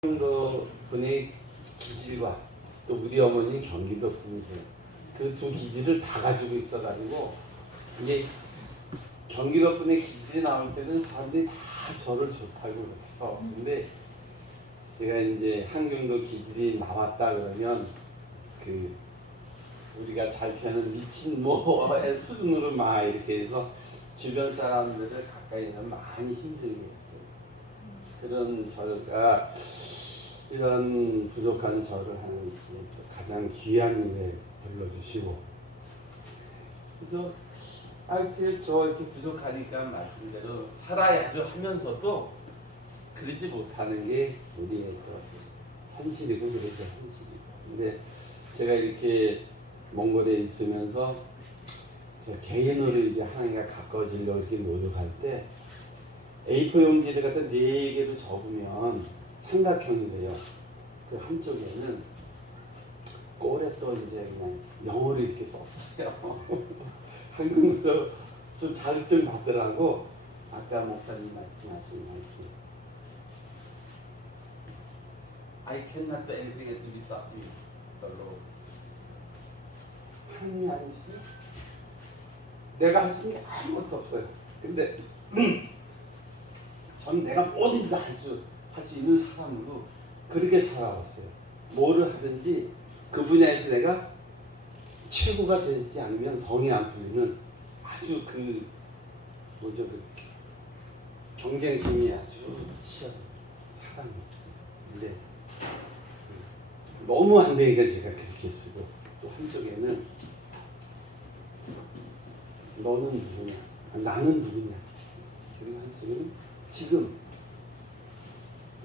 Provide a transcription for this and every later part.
경기도 분의 기질과 또 우리 어머니 경기도 분이세요. 그 두 기질을 다 가지고 있어가지고 이게 경기도 분의 기질이 나올 때는 사람들이 다 저를 좋다고 그래요. 근데 제가 이제 한경도 기질이 나왔다 그러면 그 우리가 잘 피하는 미친 모의 수준으로 막 이렇게 해서 주변 사람들을 가까이는 많이 힘들게 했어요. 그런 저가 이런 부족한 저를 하는 가장 귀한 일에 불러주시고, 그래서 저 이렇게 부족하니까 말씀대로 살아야죠 하면서도 그러지 못하는 게 우리의 또 현실이고 그래서 현실이고. 근데 제가 이렇게 몽골에 있으면서 저 개인으로 이제 하나님과 가까워지려고 이렇게 노력할 때 A4 용지를 갖다 4개로 접으면 삼각형이 돼요. 그 한쪽에는 꼴에 또 이제 그냥 영어로 이렇게 썼어요. 한국어로 좀 자극좀 받더라고. 아까 목사님 말씀하신 말씀. I cannot do anything as without you, the Lord. 하나님이 아니시죠? 내가 할 수 있는 게 아무것도 없어요. 근데 저는 내가 뭐든지 다 할 수 있는 사람으로 그렇게 살아왔어요. 뭐를 하든지 그 분야에서 내가 최고가 되지 않으면 성이 안 풀리는 아주 그 경쟁심이 아주 치열한 사람이에요. 근데 너무 안 되니까 제가 그렇게 쓰고, 또 한쪽에는 너는 누구냐, 나는 누구냐, 그리고 한쪽에는 지금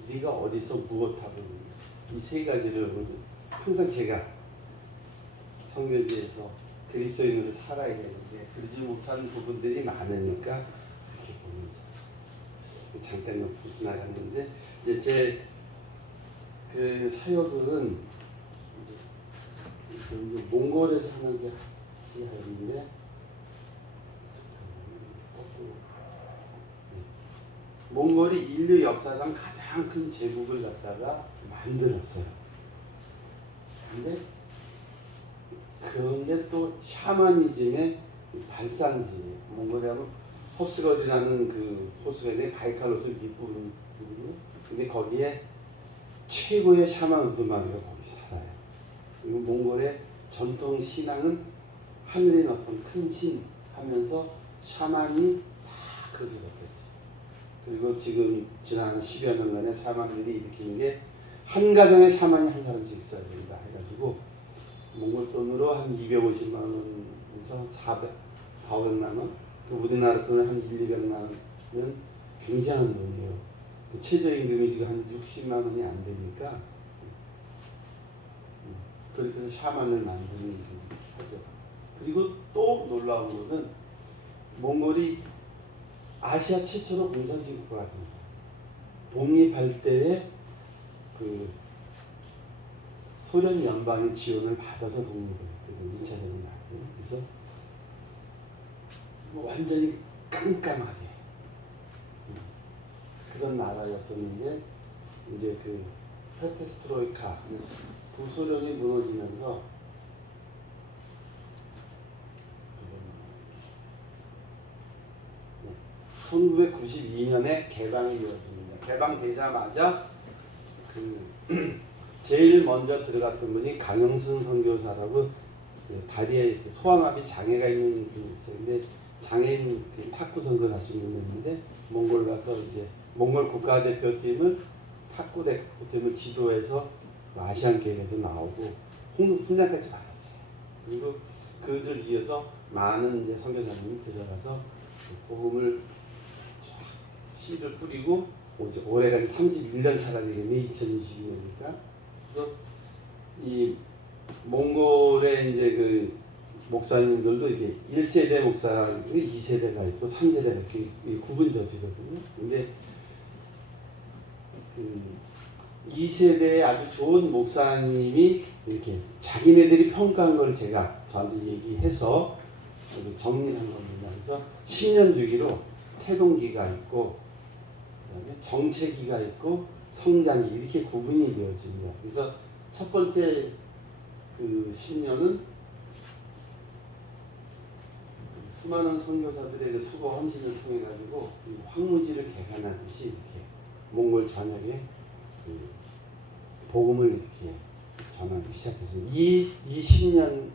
네가 어디서 무엇하고 있느냐. 이 세 가지를 항상 제가 성교지에서 그리스도인으로 살아야 되는데 그러지 못한 부분들이 많으니까 그렇게 보는 거죠. 잠깐 옆으로 지나갔는데 이제 제 그 사역은 이제 몽골에서 하는 게 하였는데, 몽골이 인류 역사상 가장 큰 제국을 갖다가 만들었어요. 근데 그런 게 또 샤머니즘의 발상지예요. 몽골에 하면 홉스거리라는 그 호수에 바이칼로스 밑부분이거든요. 근데 거기에 최고의 샤만 우드마리가 거기 살아요. 그리고 몽골의 전통 신앙은 하늘에 어떤 큰 신 하면서 샤만이 다 그것을 갖겠죠. 그리고 지금 지난 10여 년간의 샤만들이 일으키는 게 한 가정에 샤만이 한 사람씩 있어야 된다 해가지고 몽골 돈으로 한 250만 원에서 400만 원, 그 우리나라 돈은 한 200만 원은 굉장한 돈이에요. 그 최저임금이 지금 한 60만 원이 안 되니까 그렇게 해서 샤만을 만드는 하죠. 그리고 또 놀라운 것은 몽골이 아시아 최초로 공산주의국가가 됩니다. 독립할 때에 그 소련 연방의 지원을 받아서 독립을 했거든요. 2차 대전을 하고. 그래서 완전히 깜깜하게 그런 나라였었는데, 이제 그 페레스트로이카, 구소련이 무너지면서 1992년에 개방이 이루어집니다. 개방되자마자 그 제일 먼저 들어갔던 분이 강영순 선교사라고 다리에 소아마비 장애가 있는 분이 있어요. 근데 장애인 탁구 선수 하시는 분인데 몽골 가서 이제 몽골 국가대표팀을 탁구 대표팀을 지도해서 아시안 게임에도 나오고 훈련까지 받았어요. 그리고 그들 이어서 많은 이제 선교사님이 들어가서 복음을 씨를 뿌리고 올해가 31년 차가 되겠네. 2022년이니까. 그래서 이 몽골의 이제 그 목사님들도 이제 1세대 목사, 2세대가 있고 3세대가 이렇게 구분져지거든요. 근데 2세대의 아주 좋은 목사님이 이렇게 자기네들이 평가한 걸 제가 저한테 얘기해서 정리한 겁니다. 그래서 10년 주기로 태동기가 있고, 그다음에 정체기가 있고, 성장이 이렇게 구분이 되어집니다. 그래서 첫 번째 그 10년은 수많은 선교사들의 그 수고 헌신을 통해 가지고 황무지를 개간하듯이 이렇게 몽골 전역에 그 복음을 이렇게 전하기 시작했어요. 이 20년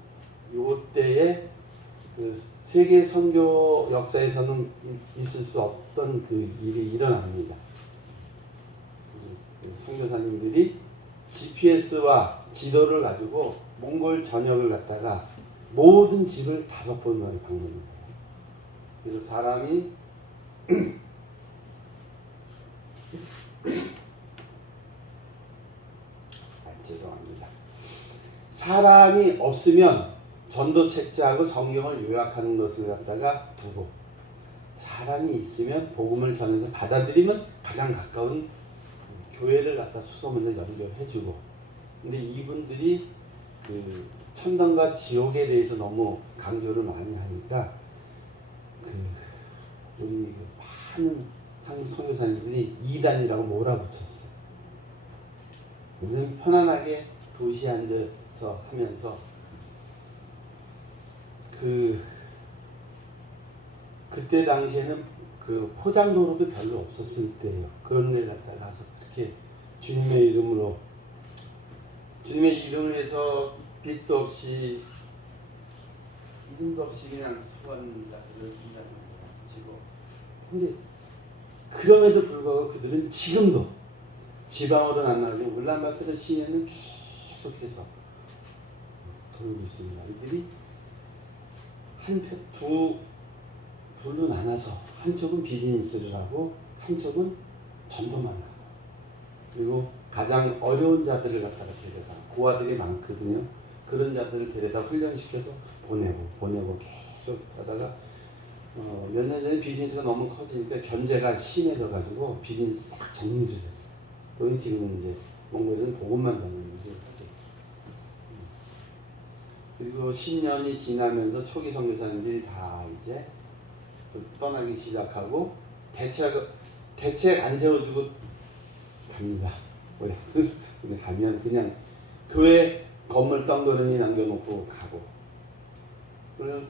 요때에 그 세계 선교 역사에서는 있을 수 없던 그 일이 일어납니다. 선교사님들이 GPS와 지도를 가지고 몽골 전역을 갔다가 모든 집을 5번을 방문해요. 그래서 사람이 죄송합니다. 사람이 없으면 전도 책자하고 성경을 요약하는 것을 갖다가 두고 사람이 있으면 복음을 전해서 받아들이면 가장 가까운 교회를 갖다 수소문을 연결해주고 근데 이분들이 그 천당과 지옥에 대해서 너무 강조를 많이 하니까 그 우리 많은 한국 선교사님들이 이단이라고 몰아붙였어요. 우리는 편안하게 도시에 앉아서 하면서 그때 당시에는 그 포장도로도 별로 없었을 때예요. 그런 데 가서 그렇게 주님의 이름으로 주님의 이름을 해서 빛도 없이 이름도 없이 그냥 수고하는자들을 이단하고 근데 그럼에도 불구하고 그들은 지금도 지방으로 나눠가지고 울란바토르 시내는 계속해서 돌고 있습니다. 이들이 둘로 나눠서 한쪽은 비즈니스를 하고 한쪽은 전도만 하고 그리고 가장 어려운 자들을 갖다가 데려다 고아들이 많거든요. 그런 자들을 데려다 훈련시켜서 보내고 계속 하다가 몇 년 전에 비즈니스가 너무 커지니까 견제가 심해져 가지고 비즈니스 싹 정리를 했어요. 그리고 지금은 이제 몽골에는 복음만 전하는 거죠. 그리고 10년이 지나면서 초기 선교사님들이 다 이제 떠나기 시작하고 대책 안 세워주고 갑니다. 근데 가면 그냥 교회 건물 덩그러니 남겨놓고 가고 그리고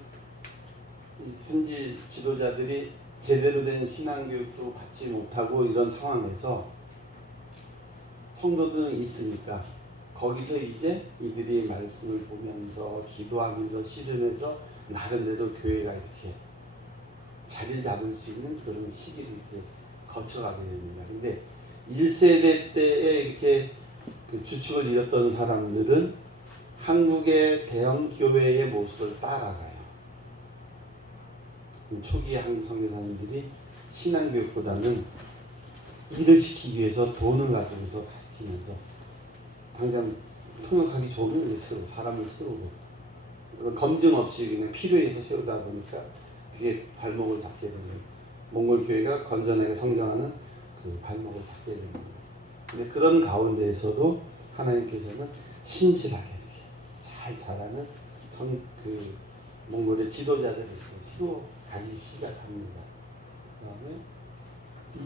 현지 지도자들이 제대로 된 신앙교육도 받지 못하고 이런 상황에서 성도들은 있으니까 거기서 이제 이들이 말씀을 보면서 기도하면서 씨름해서 나름대로 교회가 이렇게 자리 잡을 수 있는 그런 시기를 이렇게 거쳐가게 됩니다. 근데 1세대 때에 이렇게 그 주축을 이뤘던 사람들은 한국의 대형 교회의 모습을 따라가요. 초기의 한국 선교사님들이 신앙교육보다는 일을 시키기 위해서 돈을 가지고서 가르치면서 당장 통역하기 좋으면 사람을 세우고 검증 없이 그냥 필요에 의해서 세우다 보니까 그게 발목을 잡게 되는 몽골 교회가 건전하게 성장하는 그 발목을 잡게 됩니다. 근데 그런 가운데에서도 하나님께서는 신실하게 이렇게 잘 자라는 그 몽골의 지도자들을 세워 가기 시작합니다. 그다음에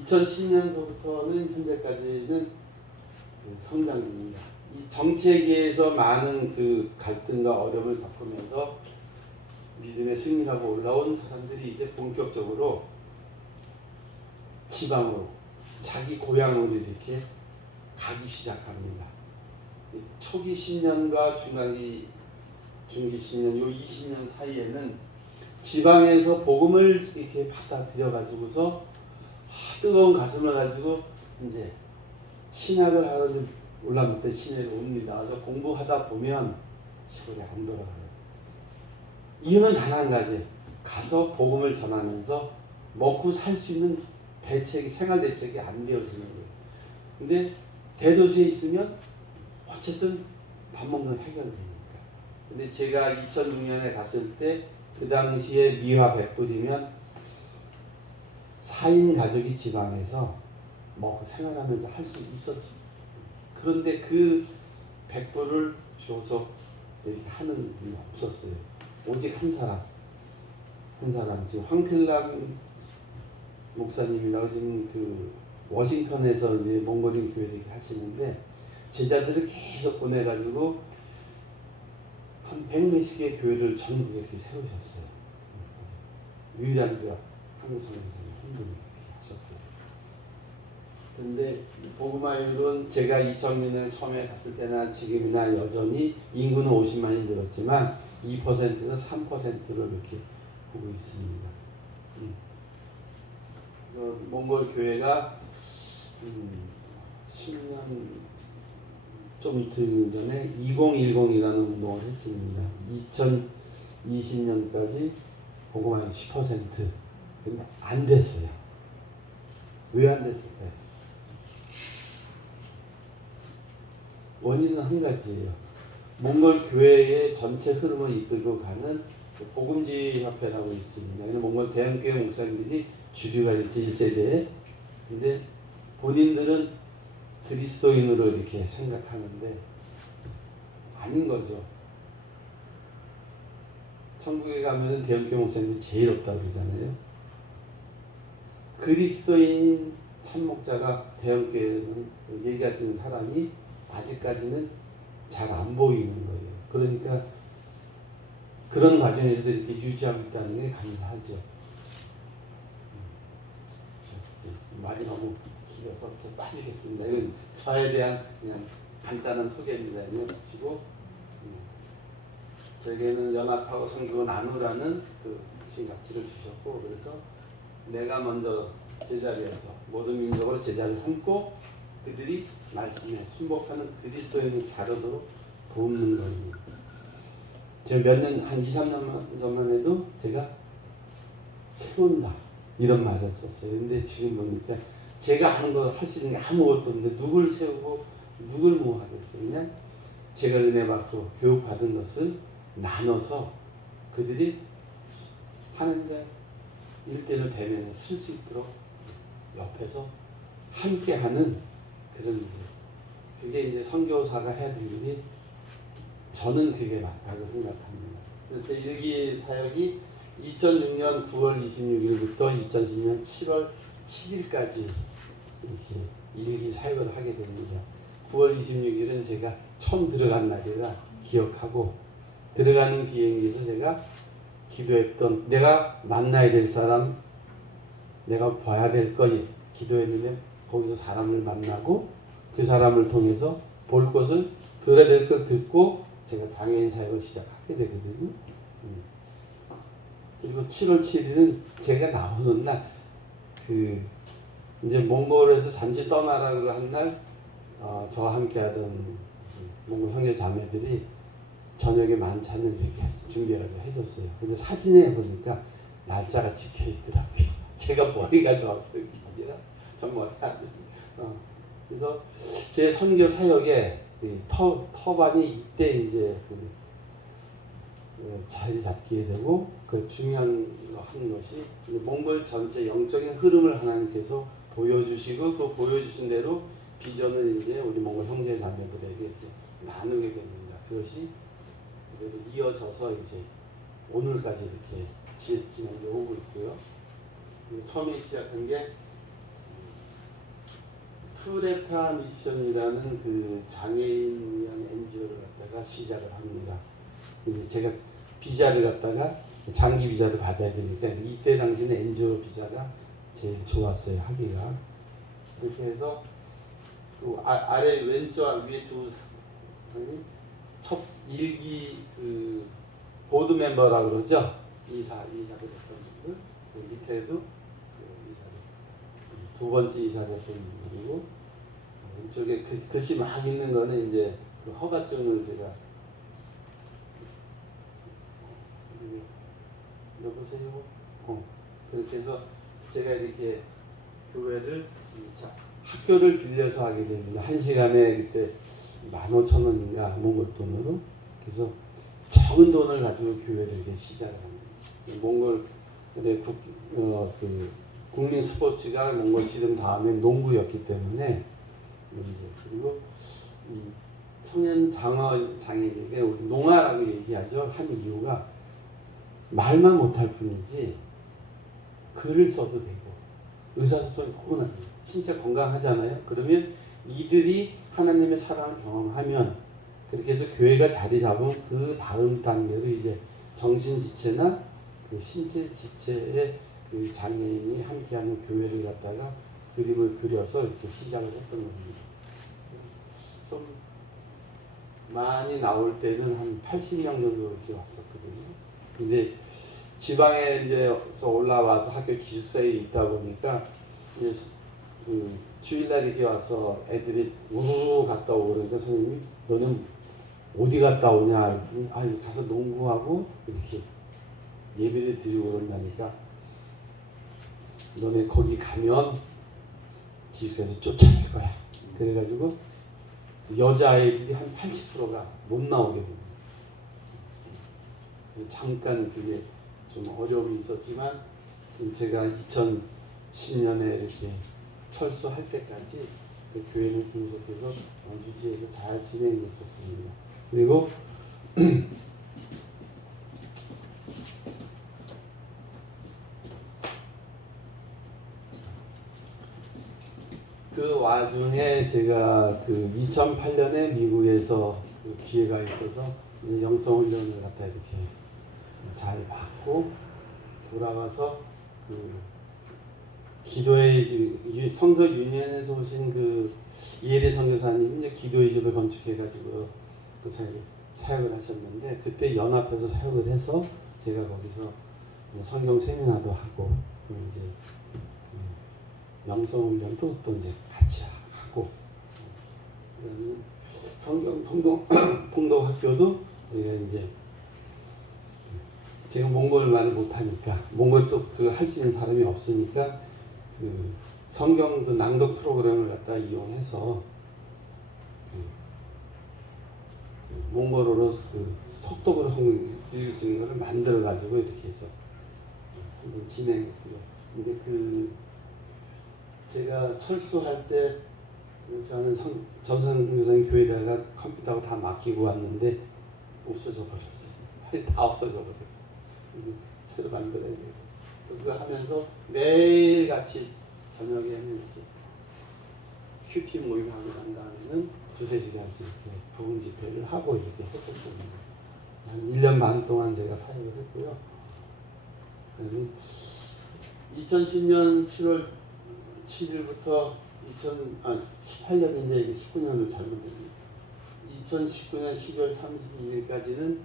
2010년서부터는 현재까지는 성장 중입니다. 이 정책에서 많은 그 갈등과 어려움을 겪으면서 믿음의 승리라고 올라온 사람들이 이제 본격적으로 지방으로 자기 고향으로 이렇게 가기 시작합니다. 초기 10년과 중기 10년, 요 20년 사이에는 지방에서 복음을 이렇게 받아들여 가지고서 뜨거운 가슴을 가지고 이제 신학을 하러 울란바토르 시내로 옵니다. 그래서 공부하다 보면 시골에 안 돌아가요. 이유는 단 한 가지. 가서 복음을 전하면서 먹고 살 수 있는 생활 대책이 안 되어지는 거예요. 근데 대도시에 있으면 어쨌든 밥 먹는 해결되니까. 근데 제가 2006년에 갔을 때 그 당시에 미화 100불이면 4인 가족이 지방에서 먹고 생활하면서 할 수 있었어요. 그런데 그 100불을 줘서 이렇게 하는 분이 없었어요. 오직 한 사람 지금 황필남 목사님이라고 지금 그 워싱턴에서 이제 몽골인 교회를 이렇게 하시는데 제자들을 계속 보내가지고 한 100몇십 개의 교회를 전국에 이렇게 세우셨어요. 유일한 교회 한국 선교사님 한 분이 이렇게 하셨고. 근데 복음화율은 제가 2000년에 처음에 갔을 때나 지금이나 여전히 인구는 50만이 늘었지만 2%에서 3%로 이렇게 보고 있습니다. 그래서 몽골 교회가 10년 좀 이틀 전에 2010이라는 운동을 했습니다. 2020년까지 복음화율 10%. 근데 안 됐어요. 왜 안 됐을까요? 원인은 한 가지예요. 몽골 교회의 전체 흐름을 이끌고 가는 복음지 협회라고 있습니다. 몽골 대형교회 목사님들이 주류가 이제 1세대에 근데 본인들은 그리스도인으로 이렇게 생각하는데 아닌 거죠. 천국에 가면 대형교회 목사님들이 제일 없다고 그러잖아요. 그리스도인 참목자가 대형교회에는 얘기할 수 있는 사람이 아직까지는 잘 안 보이는 거예요. 그러니까 그런 과정에서도 이렇게 유지하고 있다는 게 감사하죠. 말이 너무 길어서 빠지겠습니다. 이건 저에 대한 그냥 간단한 소개입니다. 그리고 저에게는 연합하고 성경을 나누라는 그 가치를 주셨고 그래서 내가 먼저 제자리에서 모든 민족으로 제자를 삼고 그들이 말씀에 순복하는 그리스도인을 자르도록 돕는 겁니다. 제가 몇 년, 한 2, 3년 전만 해도 제가 세운다 이런 말을 썼어요. 근데 지금 보니까 제가 아는 거 할 수 있는 게 아무것도 없는데 누굴 세우고 누굴 뭐 하겠어요. 그냥 제가 은혜 받고 교육 받은 것을 나눠서 그들이 하는데 일대를 대면에 쓸 수 있도록 옆에서 함께하는 그런 일. 그게 이제 선교사가 해야 될 일이 저는 그게 맞다고 생각합니다. 그래서 일기 사역이 2006년 9월 26일부터 2010년 7월 7일까지 이렇게 일기 사역을 하게 됩니다. 9월 26일은 제가 처음 들어간 날이라 기억하고 들어가는 비행기에서 제가 기도했던 내가 만나야 될 사람 내가 봐야 될 거 기도했는데 거기서 사람을 만나고 그 사람을 통해서 볼 것을 들어야 될 걸 듣고 제가 장애인 사역을 시작하게 되거든요. 그리고 7월 7일은 제가 나오는 날, 이제 몽골에서 잠시 떠나라고 한 날, 저와 함께하던 몽골 형제 자매들이 저녁에 만찬을 이렇게 준비해서 해줬어요. 근데 사진에 보니까 날짜가 찍혀 있더라고요. 제가 머리가 좋아서 그게 아니라 정말 그래서 제 선교 사역에 터반이 이때 이제 자리 잡게 되고 그 중요한 한 것이 몽골 전체 영적인 흐름을 하나님께서 보여주시고 그 보여주신 대로 비전을 이제 우리 몽골 형제 자매들에게 이렇게 나누게 됩니다. 그것이 그대로 이어져서 이제 오늘까지 이렇게 지난주에 오고 있고요. 처음에 시작한 게 투레타 미션이라는 그 장애인 위한 NGO를 갖다가 시작을 합니다. 제가 비자를 갖다가 장기 비자를 받아야 되니까 이때 당시는 NGO 비자가 제일 좋았어요 하기가. 그렇게 해서 그 아래 왼쪽 위에 두 첫 일기 그 보드 멤버라고 그러죠. 이사를 했던 분들 그 밑에도 그 이사를 두 번째 이사를 했던 분이고 왼쪽에 글씨 막 있는 거는 이제 그 허가증을 제가 여보세요. 그렇게 해서 제가 이렇게 교회를 학교를 빌려서 하게 됩니다. 한 시간에 그때 15,000원인가 몽골 돈으로. 그래서 적은 돈을 가지고 교회를 이렇게 시작을 합니다. 몽골의 국민 스포츠가 몽골 시름 다음에 농구였기 때문에 그리고 청년 장애인에게 우리 농아라고 얘기하죠. 한 이유가 말만 못할 뿐이지 글을 써도 되고 의사소통이 너무나 돼요. 신체 건강하잖아요. 그러면 이들이 하나님의 사랑을 경험하면 그렇게 해서 교회가 자리 잡으면 그 다음 단계로 이제 정신 지체나 그 신체 지체의 그 장애인이 함께하는 교회를 갖다가 그림을 그려서 이렇게 시작을 했던 겁니다. 좀 많이 나올 때는 한 80명 정도 이렇게 왔었거든요. 근데 지방에 이제서 올라와서 학교 기숙사에 있다 보니까 이제 그 주일날 이렇게 와서 애들이 우르르 갔다 오고 그러니까 선생님이 너는 어디 갔다 오냐 그랬더니 아 가서 농구하고 이렇게 예배를 드리고 그런다니까 너네 거기 가면 기숙사에서 쫓아낼 거야. 그래가지고 여자아이들이 한 80%가 못 나오게 됩니다. 잠깐 그게 좀 어려움이 있었지만 제가 2010년에 이렇게 철수할 때까지 그 교회를 계속해서 유지해서 잘 진행했었습니다. 그리고 그 와중에 제가 그 2008년에 미국에서 그 기회가 있어서 영성훈련을 갖다 이렇게 잘 받고 돌아와서 그 기도의 집 성서 유니언에서 오신 그 이혜리 선교사님이 이제 기도의 집을 건축해가지고 그 사역을 하셨는데 그때 연합해서 사역을 해서 제가 거기서 성경 세미나도 하고 이제 영성훈련도 또 이제 같이 하고 성경 통독 학교도 이제 제가 몽골 말을 못하니까 몽골 또 그 할 수 있는 사람이 없으니까 그 성경 그 낭독 프로그램을 갖다 이용해서 몽골어로 그 속독으로 읽을 수 있는 것을 만들어 가지고 이렇게 해서 진행했고요. 근데 그 제가 철수할 때 저는 전선 교사님 교회에다가 컴퓨터하고 다 맡기고 왔는데 없어져 버렸어요. 다 없어져 버렸어요. 새로 만들어야 돼요. 그거 하면서 매일 같이 저녁에는 이렇게 큐티 모임하고 난 다음에는 두세 시간씩 이렇게 부흥 집회를 하고 이렇게 했었습니다. 한 1년 반 동안 제가 사역을 했고요. 2010년 7월 7일부터 18년인데 19년을 잘못했습니다. 2019년 12월 32일까지는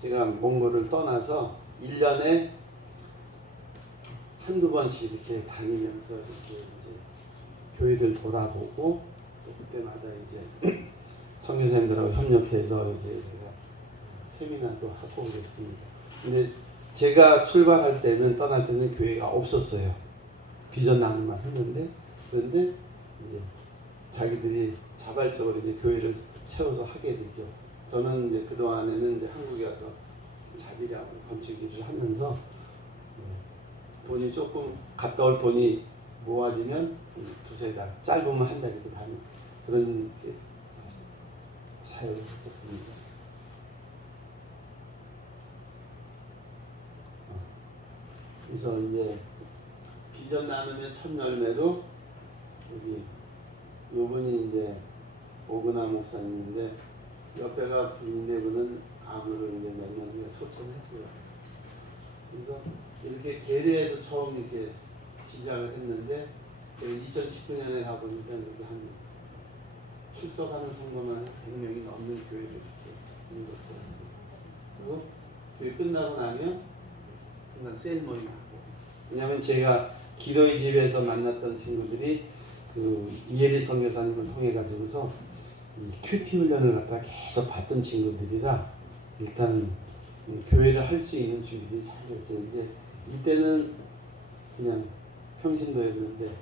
제가 몽골을 떠나서 1년에 한두 번씩 이렇게 다니면서 이렇게 이제 교회들 돌아보고 또 그때마다 이제 선교사님들하고 협력해서 이제 제가 세미나도 하고 그랬습니다. 근데 제가 출발할 때는 떠날 때는 교회가 없었어요. 비전 나눔만 했는데 그런데 이제 자기들이 자발적으로 이제 교회를 세워서 하게 되죠. 저는 이제 그 동안에는 이제 한국에 와서 자비라고 건축 일을 하면서 돈이 조금 갔다 올 돈이 모아지면 두세 달, 짧으면 한 달 이렇게 다니는 그런 사역을 했었습니다. 그래서 이제 비전 나누면 첫 열매로 여기 요분이 이제 오그나 목사님인데 옆에가 부인네 분은 암으로 이제 몇 년 후에 소천했고요. 그래서 이렇게 계례에서 처음 이렇게 시작을 했는데 2019년에 가보니까 여기 한 출석하는 성도만 100명이 넘는 교회를 이렇게 있는 것도 그리고 교회 끝나고 나면 항상 셀 모임 하고 왜냐하면 제가 기도의 집에서 만났던 친구들이 그 이혜리 선교사님을 통해 가지고서 큐티 훈련을 갖다 계속 받던 친구들이라 일단 교회를 할 수 있는 준비들이 잘 됐어요. 이제 이때는 그냥 평신도였는데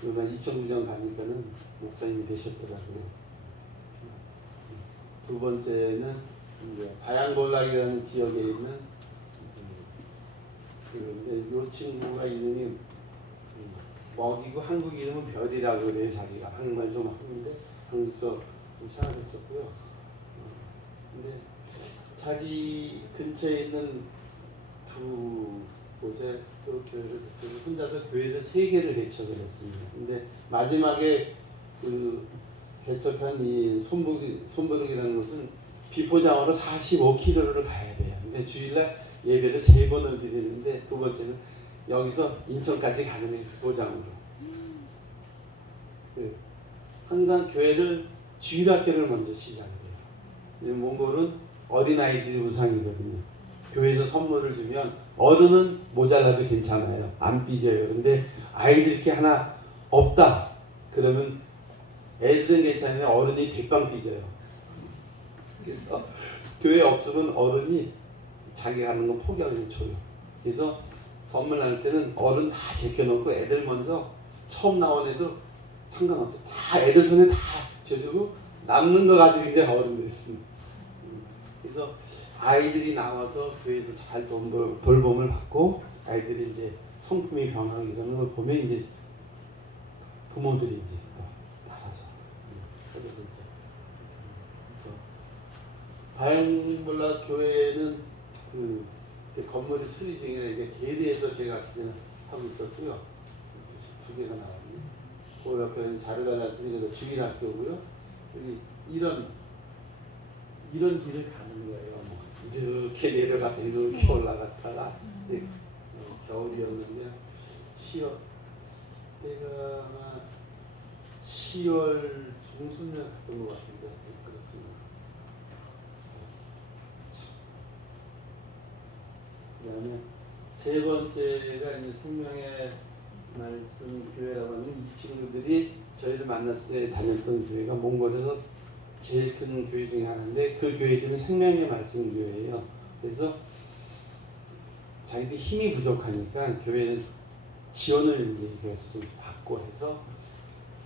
그러다 2009년 가니까는 목사님이 되셨더라고요. 두 번째는 이제 바양골락이라는 지역에 있는 이 친구가 이름이 먹이고 한국 이름은 별이라고 그래요. 자기가 한국말 좀 하는데 한국에서 좀 생활했었고요. 근데 자기 근처에 있는 두 곳에 또 교회를 개척을 혼자서 교회를 3개를 개척을 했습니다. 근데 마지막에 그 개척한 이 손부르기라는 것은 비포장으로 45km를 가야 돼요. 그러니까 주일날 예배를 3번을 드리는데 두 번째는 여기서 인천까지 가는 게 비포장으로. 항상 교회를 주일학교를 먼저 시작해요. 몽골은 어린아이들이 우상이거든요. 교회에서 선물을 주면 어른은 모자라도 괜찮아요. 안 삐져요. 근데 아이들 이렇게 하나 없다. 그러면 애들은 괜찮은데 어른이 대빵 삐져요. 그래서 교회 없으면 어른이 자기 가는 거 포기하고 줘요. 그래서 선물 날 때는 어른 다 제껴놓고 애들 먼저 처음 나온 애도 상관없어. 다 애들 손에 다 줘주고 남는 거 가지고 이제 어른들이 씁니다. 그래서 아이들이 나와서 교회에서 잘 돌봄을 받고 아이들이 이제 성품이 변하고 이러는 걸 보면 이제 부모들이 이제 알아서 그래서 바양몰라 교회는 그 건물이 수리 중에 이제 계리에서 제가 하고 있었고요. 2개가 나왔네. 그 옆에는 자르가 나왔더니 주일학교고요. 여기 이런 길을 가는 거예요. 이렇게 내려갔다 이렇게 올라갔다가 겨울이었는데 10월 내가 아마 10월 중순에 갔던 것 같은데 그렇습니다. 그다음에 세 번째가 이제 생명의 말씀 교회라고 하는 이 친구들이 저희를 만났을 때 다녔던 교회가 몽골에서 제일 큰 교회 중에 하나인데 그 교회들은 생명의 말씀 교회예요. 그래서 자기들이 힘이 부족하니까 교회는 지원을 이제 교회에서 좀 받고 해서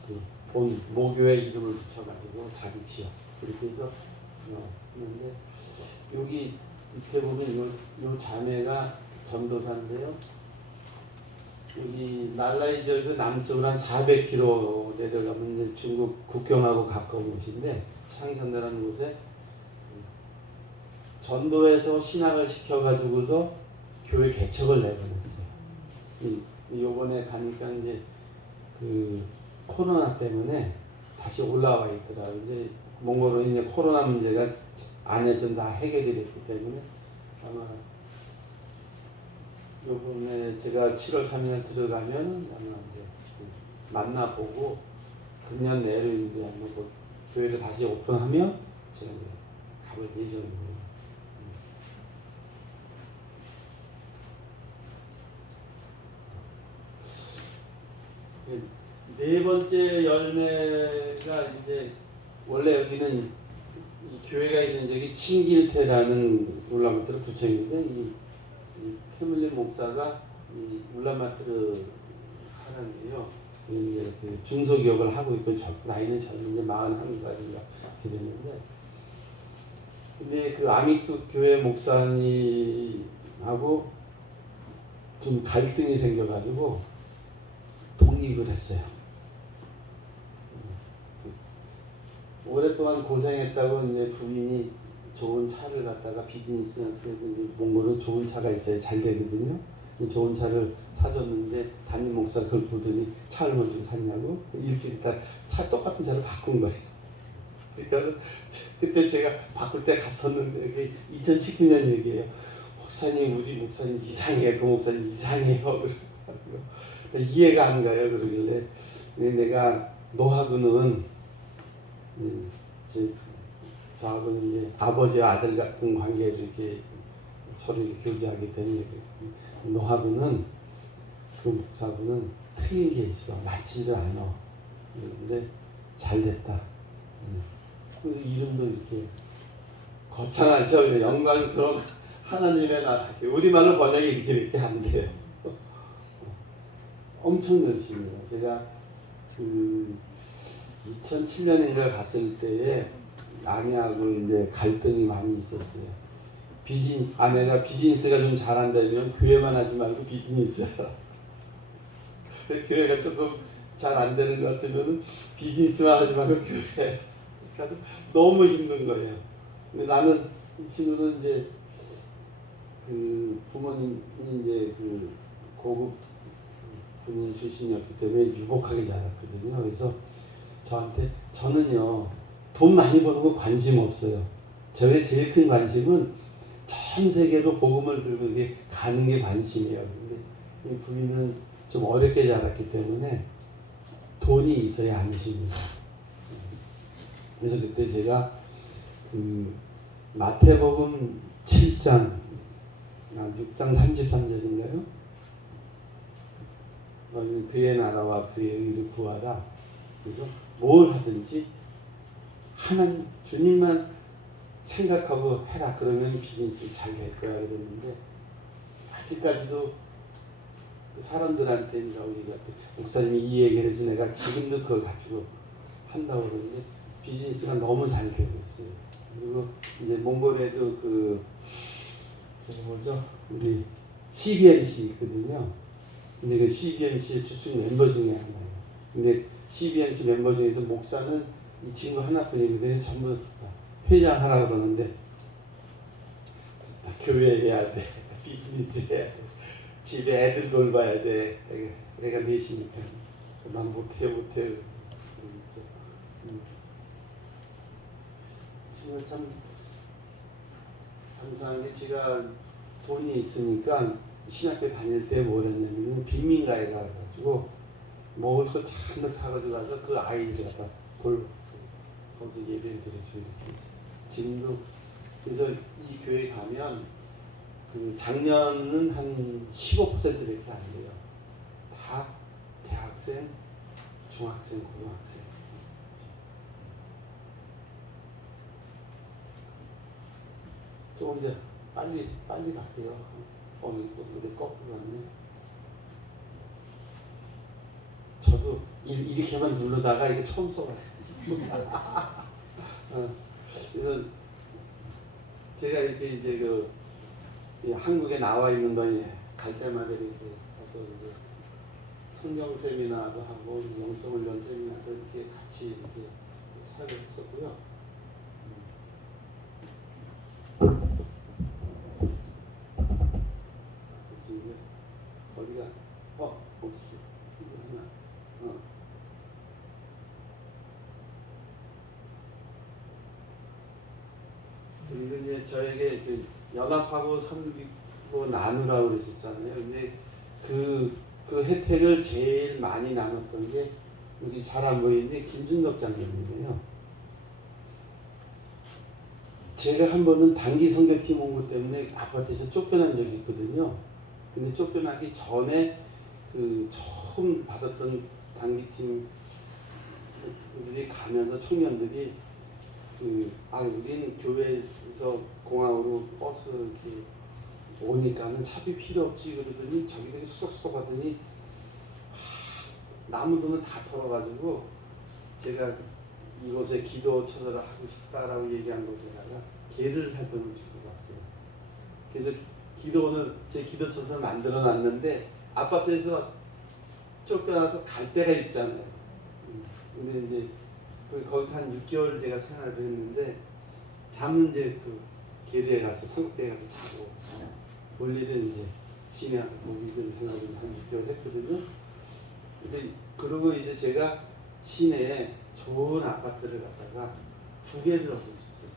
그 본 모교회 이름을 붙여가지고 자기 지역 그렇게 해서 했는데 여기 이렇게 보면 요 자매가 전도사인데요. 여기 날라이 지역에서 남쪽으로 한 400km 내려가면 이제 중국 국경하고 가까운 곳인데 샹산다라는 곳에 전도해서 신학을 시켜가지고서 교회 개척을 내보냈어요. 요번에 가니까 이제 그 코로나 때문에 다시 올라와 있더라고요. 이제 몽골은 이제 코로나 문제가 안에서 다 해결이 됐기 때문에 아마 요번에 제가 7월 3일 들어가면 아마 이제 만나보고 금년 내로 이제 한번 뭐 교회를 다시 오픈하면 제가 이제 가볼 예정입니다. 네 번째 열매가 이제 원래 여기는 이 교회가 있는 저기 칭길테라는 울란바토르 구청인데 이 캐밀리 목사가 이 울란바토르 사람이에요. 그 중소기업을 하고 있고 나이는 젊은데 41살인가 이렇게 됐는데 근데 그 아미투 교회 목사님하고 좀 갈등이 생겨가지고 독립을 했어요. 오랫동안 고생했다고 이제 부인이 좋은 차를 갖다가 비즈니스한테 몽골은 좋은 차가 있어야 잘 되거든요. 좋은 차를 사줬는데 담임 목사 그걸 보더니 차를 먼저 샀냐고 일주일 있다 차 똑같은 차를 바꾼 거예요. 그러니까 그때 제가 바꿀 때 갔었는데 그게 2019년 얘기예요. 목사님 우리 목사님 이상해요. 그 목사님 이상해요. 이해가 안 가요. 그러길래 내가 너하고는 저하고는 이제 아버지와 아들 같은 관계를 이렇게 서로 이렇게 교제하기 때문에 너하고는 그 목사하고는 틀린 게 있어. 맞지를 않아. 그런데 잘 됐다. 그 이름도 이렇게 거창하죠. 영광스러운 하나님의 나라. 우리말로 번역이 이렇게 안 돼요. 엄청 열심히요. 제가 그 2007년인가 갔을 때에 아내하고 이제 갈등이 많이 있었어요. 아내가 비즈니스가 좀 잘한다면 교회만 하지 말고 비즈니스 하라. 교회가 조금 잘 안 되는 것 같으면 비즈니스만 하지 말고 교회. 그러니까 너무 힘든 거예요. 근데 나는 이 친구는 이제 그 부모님이 이제 그 고급 군인 출신이었기 때문에 유복하게 자랐거든요. 그래서 저는요 돈 많이 버는 거 관심 없어요. 저의 제일 큰 관심은 전 세계로 복음을 들고 이게 가는 게 관심이에요. 근데 이 부인은 좀 어렵게 자랐기 때문에 돈이 있어야 안심입니다. 그래서 그때 제가 그 마태복음 7장 6장 33절인가요? 그의 나라와 그의 의를 구하라. 그래서 뭘 하든지 하나님 주님만 생각하고 해라. 그러면 비즈니스 잘 될 거야 이랬는데 아직까지도 사람들한테 이제 목사님이 이 얘기를 해서 내가 지금도 그걸 가지고 한다고 그러는데 비즈니스가 너무 잘 되고 있어요. 그리고 이제 몽골에도 그 뭐죠? 우리 CBNC 있거든요. 근데 그 CBNC의 주축 멤버 중에 하나예요. 근데 CBNC 멤버 중에서 목사는 이 친구 하나뿐이거든요. 전부 회장하라고 그러는데 교회 해야 돼, 비즈니스 해야 돼, 집에 애들 돌봐야 돼. 내가 넷이니까 난 못해. 지금 참 감사한 게 제가 돈이 있으니까 신학교 다닐 때 뭐 했냐면 빈민가에 가가지고 먹을 거 잔뜩 사가지고 가서 그 아이들 갖다 거기서 예배를 드려주고 이렇게 있어요. 지금도 그래서 이 교회 가면 그 작년은 한 15%밖에 안 돼요. 다 대학생, 중학생, 고등학생. 조금 이제 빨리 갈게요. 이거 거꾸로 왔네. 저도 이렇게만 누르다가 이게 처음 써봐요. 그래서 제가 이제 그 한국에 나와 있는 거에 갈 때마다 이렇게 가서 이제 성경 세미나도 하고 영성훈련 세미나도 이렇게 같이 이렇게 사역을 했었고요. 그래서 거기가 없어. 이거 하나. 그리고 이제 저에게 그 연합하고 섬기고 나누라고 그랬었잖아요. 근데 그 혜택을 제일 많이 나눴던 게 여기 잘 안 보이는데 김준덕 장로님이에요. 제가 한 번은 단기 선교팀 온 것 때문에 아파트에서 쫓겨난 적이 있거든요. 근데 쫓겨나기 전에 그 처음 받았던 단기팀 우리 가면서 청년들이 우리는 교회에서 공항으로 버스 이렇게 오니까는 차비 필요 없지 그러더니 저기들이 수덕수덕 하더니 남은 돈은 다 털어가지고 제가 이곳에 기도처를 하고 싶다라고 얘기한 곳에다가 개를 살 돈을 주고 왔어요. 그래서 기도원을 제 기도처를 만들어 놨는데 아파트에서 쫓겨나서 갈 데가 있잖아요. 근데 이제 거기서 한 6개월 제가 생활을 했는데 잠은 이제 그 계류에 가서 성국대에 가서 자고 볼 일은 이제 시내 와서 거기들 생활을 한 6개월 했거든요. 근데 그러고 이제 제가 시내에 좋은 아파트를 갖다가 2개를 얻을 수 있었어요.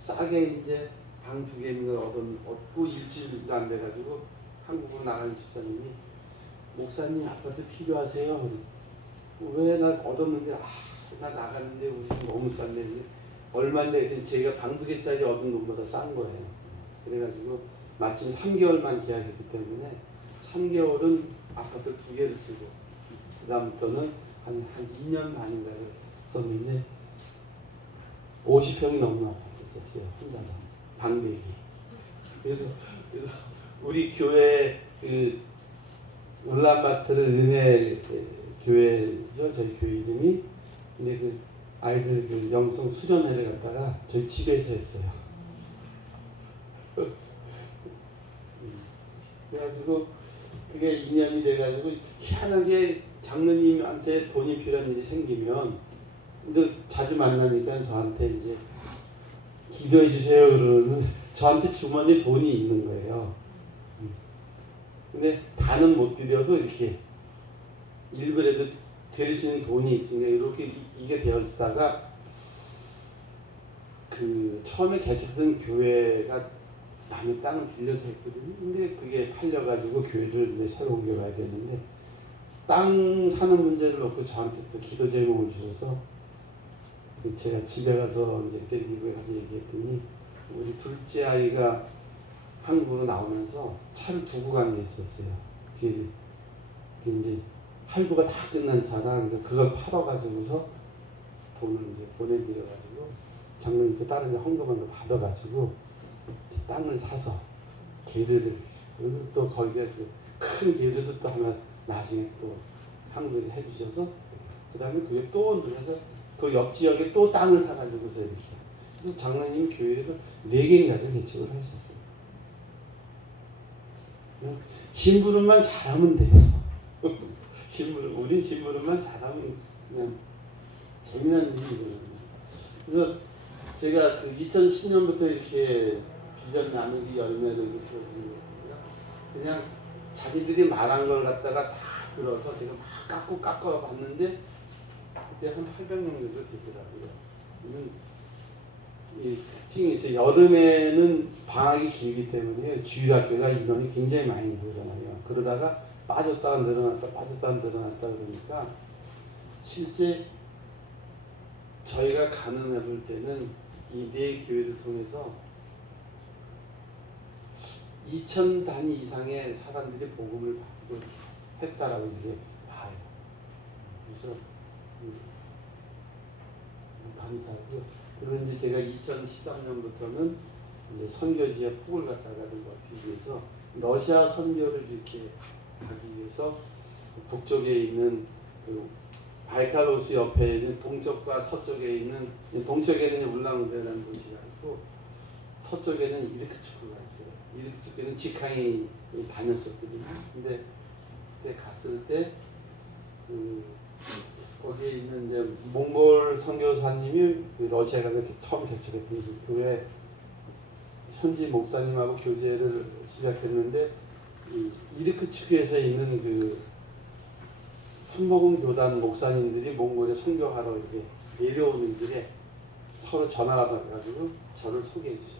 싸게 이제 방 2개 있는 걸 얻고 일주일도 안 돼가지고 한국으로 나간 집사님이 목사님 아파트 필요하세요? 왜 나 얻었는데 나 나갔는데 우리 집 너무 싼데 얼마인데 제가 방 2개짜리 얻은 것보다 싼 거예요. 그래가지고 마침 3개월만 계약했기 때문에 3개월은 아파트 2개를 쓰고 그 다음부터는 한 2년 반인가를 썼는데 50평이 넘는 아파트 썼어요. 혼자서 방 4개. 그래서 우리 교회 그 울란바토르 은혜 교회죠. 저희 교회 이름이. 근데 그 아이들 그 영성 수련회를 갖다가 저희 집에서 했어요. 그래가지고 그게 2년이 돼가지고 희한하게 장로님한테 돈이 필요한 일이 생기면 근데 자주 만나니까 저한테 이제 기도해 주세요 그러는 저한테 주머니에 돈이 있는 거예요. 근데 다는 못 드려도 이렇게 일부라도 드릴 수 있는 돈이 있으니까 이렇게 이게 되어 있다가 그 처음에 개척된 교회가 남의 땅을 빌려서 했거든요. 근데 그게 팔려가지고 교회를 이제 새로 옮겨가야 되는데 땅 사는 문제를 놓고 저한테 또 기도 제목을 주셔서 제가 집에 가서 이제 그때 미국에 가서 얘기했더니 우리 둘째 아이가 한국으로 나오면서 차를 두고 간 게 있었어요. 그게 이제 할부가 다 끝난 차라 그래서 그걸 팔아가지고서 돈을 이제 보내드려가지고 장로님께 다른 데 헌금한 거 받아가지고 땅을 사서 게르를 그리고 또 거기가 큰 게르도 또 하나 나중에 또 한국에서 해주셔서 그 다음에 그게 또 늘어서 그 옆 지역에 또 땅을 사가지고서 이렇게 그래서 장로님 교회를 4개인가를 개척을 하셨어요. 심부름만 잘하면 돼요. 우린 심부름만 잘하면 그냥 재미난 일이거든요. 그래서 제가 그 2010년부터 이렇게 비전 나누기 열매를 있었거든요. 그냥 자기들이 말한 걸 갖다가 다 들어서 제가 막 깎아 봤는데 그때 한 800명 정도 되더라고요. 이 특징이 있어요. 여름에는 방학이 길기 때문에 주일학교가 인원이 굉장히 많이 늘어나요. 그러다가 빠졌다가 늘어났다 그러니까 실제 저희가 가능해 볼 때는 이 4교회를 통해서 2,000 단위 이상의 사람들이 복음을 받고 했다라고 이렇게 봐요. 그래서 감사하고 그리고 이제 제가 2013년부터는 이제 선교지에 폭을 갖다가 좀 넣기 위해서 러시아 선교를 이렇게 하기 위해서 북쪽에 있는 그 바이칼로스 옆에 있는 동쪽과 서쪽에 있는 동쪽에는 울란우데라는 도시가 있고 서쪽에는 이르크츠크가 있어요. 이르크츠크는 직항이 다녔었거든요. 근데 그때 갔을 때 거기에 있는 이제 몽골 선교사님이 그 러시아에 가서 처음 개척했던 그 교회 현지 목사님하고 교제를 시작했는데 이르크츠크에서 있는 그 순복음 교단 목사님들이 몽골에 선교하러 이렇게 내려오는 길에 서로 전화가 받아가지고 저를 소개해 주셨어요.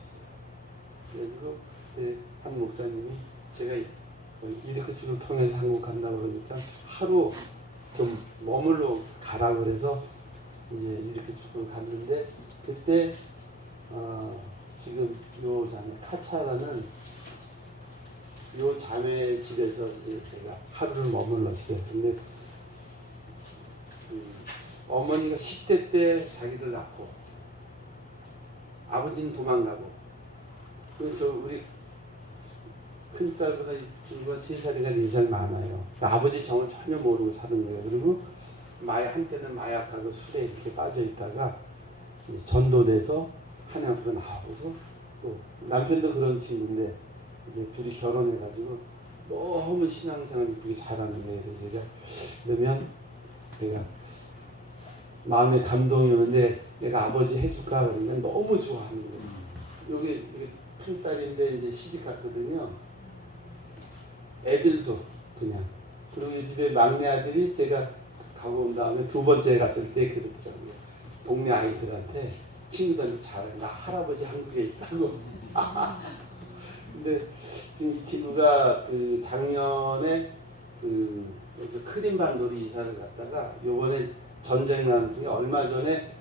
그래서 한 목사님이 제가 이르크츠크를 통해서 한국 간다고 그러니까 하루 좀 머물러 가라 그래서 이제 이르크츠크를 갔는데 그때 지금 요 자매 카차라는 요 자매 집에서 이제 제가 하루를 머물렀어요. 근데 어머니가 10대 때 자기를 낳고 아버지는 도망가고 그래서 우리 큰딸보다 이 친구가 3살이나 4살 많아요. 아버지 정을 전혀 모르고 사는 거예요. 그리고 한때는 마약하고 술에 이렇게 빠져 있다가 전도돼서 한양으로 나와서 또 남편도 그런 친구인데 이제 둘이 결혼해가지고 너무 신앙생활 이쁘게 잘하는 거예요. 그래서 제가 그러면 내가 마음에 감동이 오는데 내가 아버지 해줄까 그러면 너무 좋아하는 거예요. 여기 큰 딸인데 이제 시집 갔거든요. 애들도 그냥 그리고 이 집에 막내 아들이 제가 가고 온 다음에 2번째 갔을 때 그러더라고요. 동네 아이들한테 친구들한테 잘해. 나 할아버지 한국에 있다고. 근데 지금 이 친구가 그 작년에 그 크림반도로 이사를 갔다가 요번에 전쟁이 난 중에 얼마 전에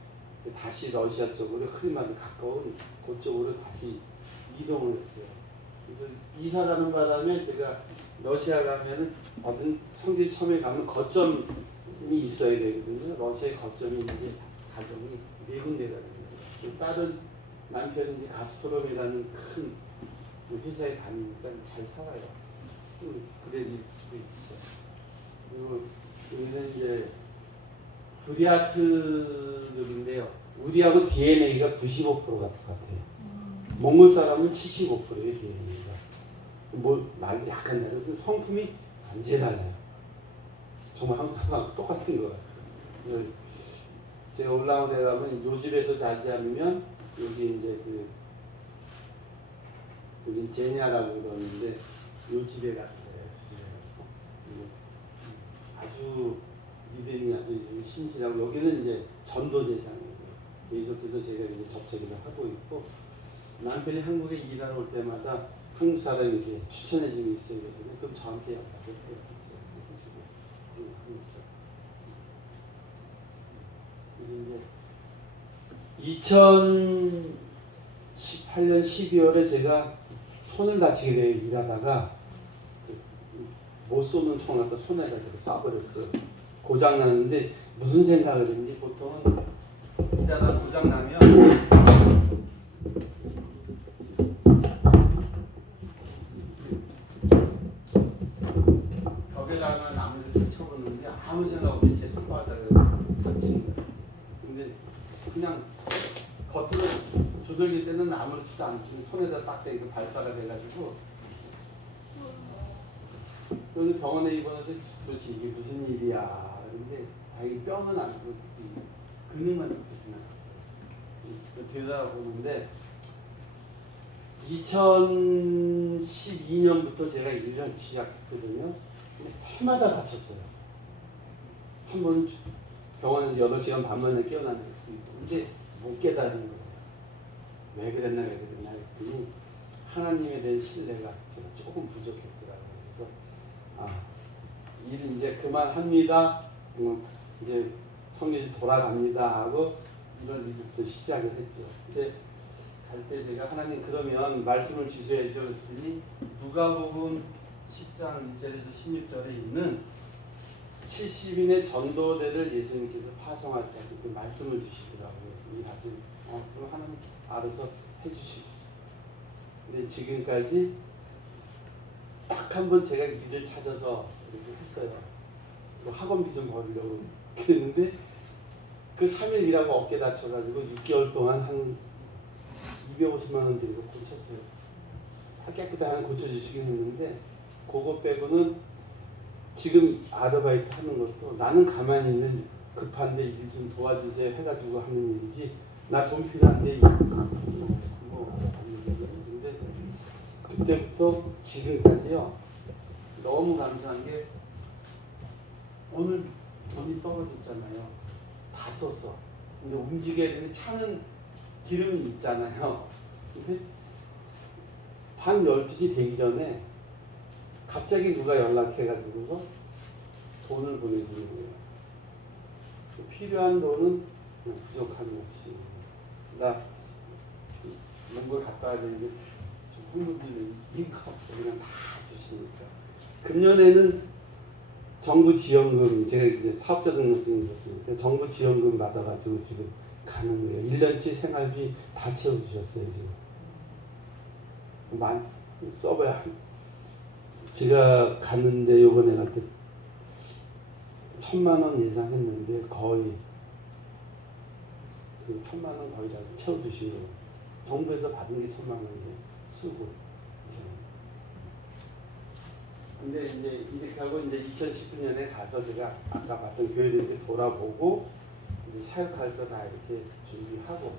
다시 러시아 쪽으로 크림반도 가까운 그쪽으로 다시 이동을 했어요. 그래서 이사 가는 바람에 제가 러시아 가면은 어떤 성지 처음에 가면 거점이 있어야 되거든요. 러시아의 거점이 이제 가정이 4군데가 됩니다. 다른 남편이 이제 가스프롬이라는 큰 회사에 다니니까 잘 살아요. 그래도 주고 있죠. 그리고 여기는 이제 브리아트 쪽인데요. 우리하고 DNA가 95%가 똑같아요. 몽골 사람은 75%의 DNA가. 뭐 말이 약간 다르고 그 성품이 완전히 달라요. 정말 한국 사람하고 똑같은 거 같아요. 제가 올라온 데 가면 요 집에서 자지 않으면 여기 이제 그 우리 제냐라고 그러는데 요 집에 갔어요. 집에 가서 아주 믿음이 아주 신실하고 여기는 이제 전도 대상이에요. 계속해서 제가 이제 접촉을 하고 있고 남편이 한국에 일하러 올 때마다 한국 사람이 이렇게 추천해 주는 게 있어야 되거든요. 그럼 저한테 연락을 해주고 이제 2018년 12월에 제가 손을 다치게 돼요. 일하다가 못 쏘는 총을 갖다 손에다 이렇게 쏴버렸어요. 고장 나는데 무슨 생각을 했는지 보통은 일하다 고장 나면 벽에다가 나무를 이렇게 쳐보는데 아무 생각 없이 제 손바닥을 다친 거예요. 근데 그냥 겉으로 두들길 때는 아무렇지도 않지만 손에다 딱 대고 발사가 돼가지고 그래서 병원에 입원해서 도대체 이게 무슨 일이야. 그런데 다행히 뼈는 아니고 근육만 그렇게 생각했어요. 되돌아보는데 2012년부터 제가 일을 시작했거든요. 근데 해마다 다쳤어요. 한 번은 병원에서 8시간 반 만에 깨어난 적도 있고 근데 못 깨달은 거예요. 왜 그랬나 했더니 하나님에 대한 신뢰가 제가 조금 부족했더라고요. 그래서 일은 이제 그만합니다. 이제 성경이 돌아갑니다 하고 1월 1일부터 시작을 했죠. 이제 갈 때 제가 하나님 그러면 말씀을 주셔야죠. 그랬더니 누가복음 10장 1절에서 16절에 있는 70인의 전도대를 예수님께서 파송할 때 그 말씀을 주시더라고요. 이 아들, 그럼 하나님 알아서 해주시죠. 근데 지금까지 딱 한 번 제가 일을 찾아서 이렇게 했어요. 뭐 학원비 좀 벌려고 그랬는데 그 3일 일하고 어깨 다쳐가지고 6개월 동안 한 250만 원 들고 고쳤어요. 깨끗하게 고쳐주시긴 했는데 그거 빼고는 지금 아르바이트 하는 것도 나는 가만히 있는 급한데 일 좀 도와주세요 해가지고 하는 일이지 나 돈 필요한데 근데 그때부터 지금까지요 너무 감사한 게 오늘 돈이 떨어졌잖아요. 다 썼어. 근데 움직여야 되는데 차는 기름이 있잖아요. 근데 밤 12시 되기 전에 갑자기 누가 연락해가지고서 돈을 보내주는 거예요. 필요한 돈은 그냥 부족함이 없이. 나 뭔가 갖다 와야 되는데 홍보들은 이가 없어. 그냥 다 주시니까. 금년에는 정부 지원금, 제가 이제 사업자 등록증이 있었으니까 정부 지원금 받아가지고 지금 가는 거예요. 1년치 생활비 다 채워주셨어요, 지금. 많이 써봐야. 제가 갔는데 요번에 갈 때 1,000만 원 예상했는데 거의 그 1,000만 원 거의 다 채워주시고 정부에서 받은 게 1,000만 원이에요. 쓰고. 근데 이제 이렇게 하고 이제 2019년에 가서 제가 아까 봤던 교회들 돌아보고 이제 사역할 거 다 이렇게 준비하고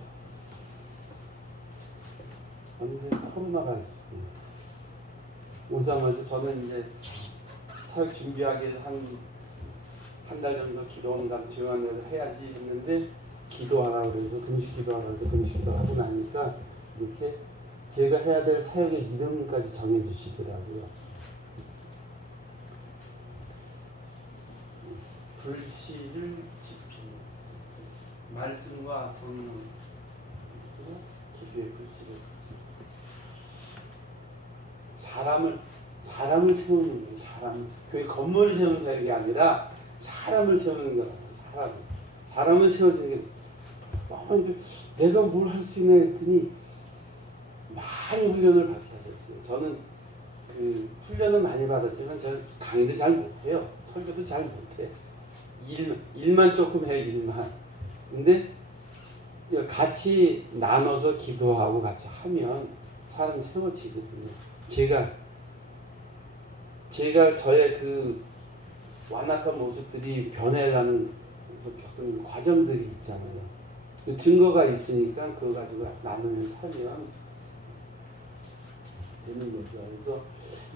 근데 코로나가 있습니다. 오자마자 저는 이제 사역 준비하기 위해서 한 달 정도 기도원 가서 조용한 데서 해야지 했는데 기도하라고 그래서 금식 기도하라고 해서 금식 기도하고 나니까 이렇게 제가 해야 될 사역의 이름까지 정해주시더라고요. 불씨를 지피는 말씀과 성령 그리고 기도의 불씨를 사람을 세우는 거예요. 교회 건물을 세우는 사역이 아니라 사람을 세우는 거라고. 사람을 세워주는 게 내가 뭘 할 수 있나 했더니 많이 훈련을 받게 됐어요. 저는 그 훈련은 많이 받았지만 저는 강의도 잘 못해요. 설교도 잘 못해. 일만 조금 해요. 일만. 근데 같이 나눠서 기도하고 같이 하면 사람이 세워지거든요. 제가 저의 그 완악한 모습들이 변해가는 겪는 과정들이 있잖아요. 그 증거가 있으니까 그거 가지고 나누면서 하면 되는 거죠. 그래서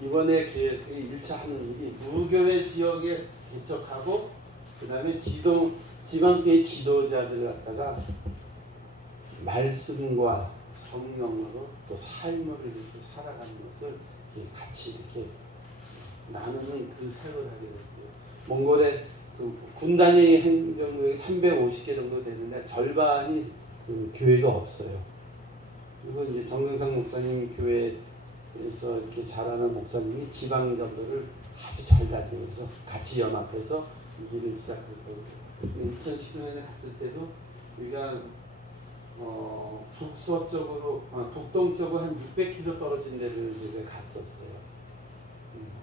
이번에 그 1차 하는 일이 무교회 지역에 개척하고 그 다음에 지방교회 지도자들 갖다가 말씀과 성령으로 또 삶을 이렇게 살아가는 것을 이렇게 같이 이렇게 나누는 그 사역을 하게 됐고요. 몽골의 그 군단위 행정구역이 350개 정도 되는데 절반이 그 교회가 없어요. 그리고 이제 정경상 목사님 교회에서 이렇게 자라는 목사님이 지방 전도를 아주 잘 다니면서 같이 연합해서 이 일을 시작했고 2019년에 갔을 때도 우리가 북서쪽으로 북동쪽으로 한 600km 떨어진 데를 이제 갔었어요.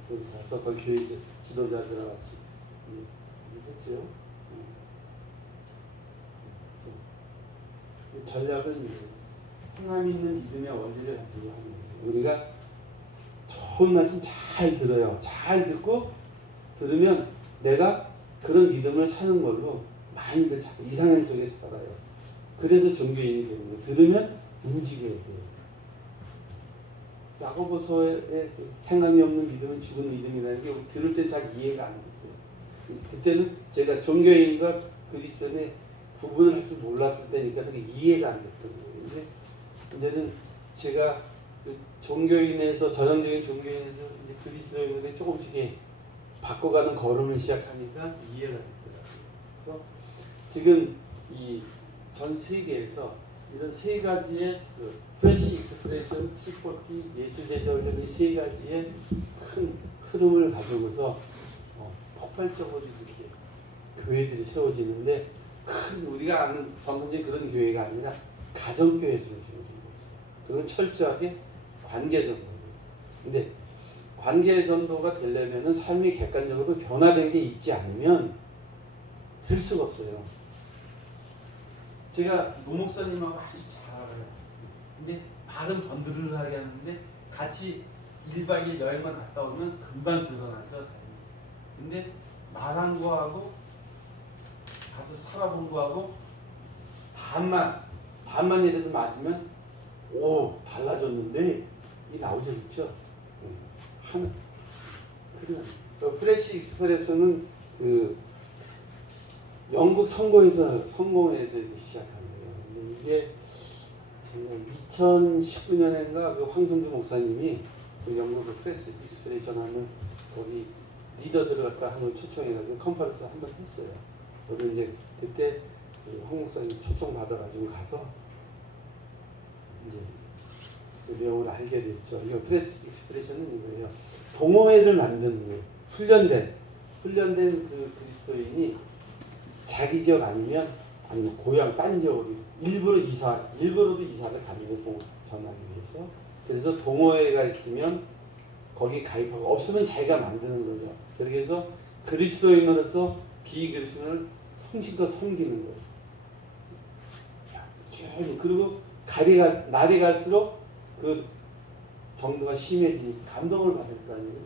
거기 가서 거기 교회 지도자들과 같이 했죠. 전략은 하나님 있는 믿음의 원리를 가지고 하는 거예요. 우리가 좋은 말씀 잘 들어요. 잘 듣고 들으면 내가 그런 믿음을 사는 걸로 많이들 자꾸 이상한 속에 살아요. 그래서 종교인이 되는 거예요. 들으면 움직여야 돼요. 야고보서의 행함이 없는 믿음은 죽은 믿음이라는 게 들을 때 잘 이해가 안 됐어요. 그때는 제가 종교인과 그리스도인의 구분을 할 줄 몰랐을 때니까 그게 이해가 안 됐던 거예요. 근데 이제는 제가 그 종교인에서 전형적인 종교인에서 이제 그리스도인에게 조금씩 바꿔가는 걸음을 시작하니까 이해가 됐더라고요. 그래서 지금 이 전 세계에서 이런 세 가지의 그 프레시 익스프레션, T40, 예수 제자훈련 이세 가지의 큰 흐름을 가지고서 폭발적으로 이렇게 교회들이 세워지는데 큰 우리가 아는 전통적인 그런 교회가 아니라 가정교회 중심으로 그리고 철저하게 관계전도예요. 근데 관계전도가 되려면은 삶이 객관적으로 변화된 게 있지 않으면 될 수가 없어요. 제가 노 목사님하고 아주 잘 알아요. 근데 말은 번드르르하게 하는데 같이 1박 2일 여행만 갔다 오면 금방 드러나죠, 삶이. 근데 말한 거하고 가서 살아본 거하고 반만 예를 맞으면 오 달라졌는데 이 나오지 않죠. 그리고 프레시 익스프레스는 그 영국 성공에서 시작한 거예요. 근데 이게 2019년인가 그 황성주 목사님이 그 영국 그 프레시 익스프레션 하는 거기 리더들을 갖다 한번 초청해가지고 컨퍼런스 한번 했어요. 저도 이제 그때 그 황 목사님 초청 받아가지고 가서 이제 그 내용을 알게 됐죠. 이거 프레시 익스프레션은 이거예요. 동호회를 만드는 거예요. 훈련된 그 그리스도인이 자기 지역 아니면 고향 딴 지역으로 일부러도 이사를 가는 거 전하기 위해서. 그래서 동호회가 있으면 거기 가입하고 없으면 자기가 만드는 거죠. 그래서 그리스도인으로서 비그리스도인을 성실껏 섬기는 거예요. 그리고 날이 갈수록 그 정도가 심해지니까 감동을 받을 거 아니에요.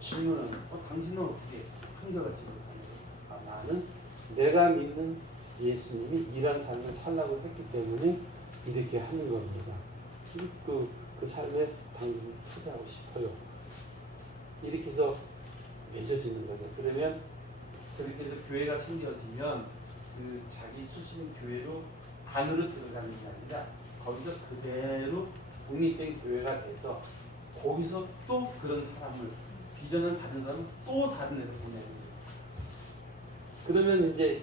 질문은 당신은 어떻게 한결같이 못하는 거예요? 나는 내가 믿는 예수님이 이런 삶을 살라고 했기 때문에 이렇게 하는 겁니다. 그 삶에 당신을 초대하고 싶어요. 이렇게 해서 맺어지는 거죠. 그러면 그렇게 해서 교회가 생겨지면 그 자기 출신 교회로 안으로 들어가는 게 아니라 거기서 그대로 독립된 교회가 돼서 거기서 또 그런 사람을 비전을 받은 사람을 또 다른 데로 보내는 거예요. 그러면 이제